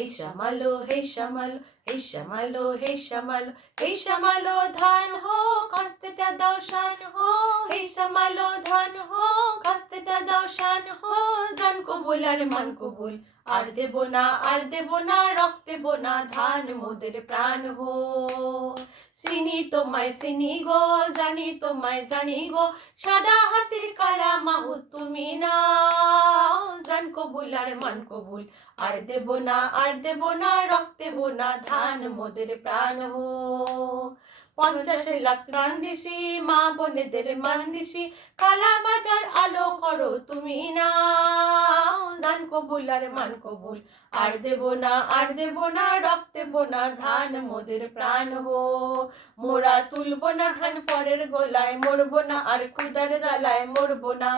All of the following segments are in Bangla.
এই শ্যামালো হে শ্যামালো, এই শ্যামালো হে শ্যামালো, এই শ্যামালো ধান হো কাস্তেটা দাও শান হো, এই শ্যামালো ধান হো কাস্তেটা দাও শান হো, জান কবুল আর মান কবুল, আর দেব না আর দেব না, রক্ত দেব না, ধান মোদের প্রাণ হো। চিনি তোমায় চিনি গো, জানি তোমায় জানি গো, সাদা হাতির কালা মাহুত তুমি না, জান কবুল আর মান কবুল, আর দেব না আর দেব না, রক্ত দেব না, ধান মোদের প্রাণ হো। 50 লাখ প্রাণ দিছি, মা বোনেদের মান দিছি, কালা বাজার আলো করো তুমি না, জান কবুল আর মান কবুল, আর দেব না আর দেব না, রক্ত দেব না, ধান মোদের প্রাণ হো। মোরা তুলব না ধান পরের গোলায়, মরব না আর ক্ষুধার জ্বালায় মরব না,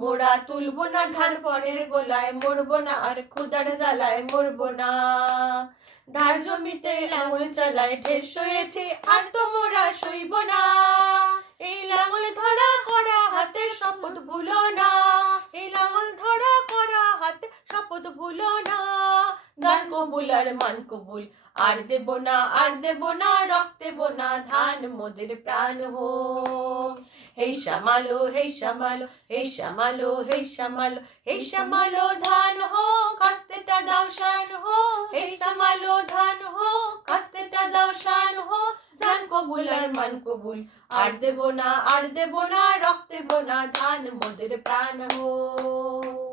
মোরা তুলব না ধান পরের গোলায়, মরব না আর ক্ষুধার জ্বালায় মরব না। ধার জমিতে লাঙল চালায় ঢের সয়েছে, আর তো মোরা সইব না, এই লাঙল ধরা করা হাতের শপথ ভুলো না, এই লাঙল ধরা করা হাতের শপথ ভুলো না, ধান কবুল আর মান কবুল, আর দেব না আর দেব না, রক্ত দেব না, ধান মোদের প্রাণ হো। হেই শ্যামালো হেই শ্যামালো, হেই শ্যামালো হেই শ্যামালো, হেই শ্যামালো ধান হো কাস্তেটা দাও শান হো, হেই শ্যামালো ধান হো কাস্তেটা দাও শান হো, জান কবুল আর মান কবুল, আর দেব না আর দেব না, রক্ত দেব না, ধান মোদের প্রাণ হো।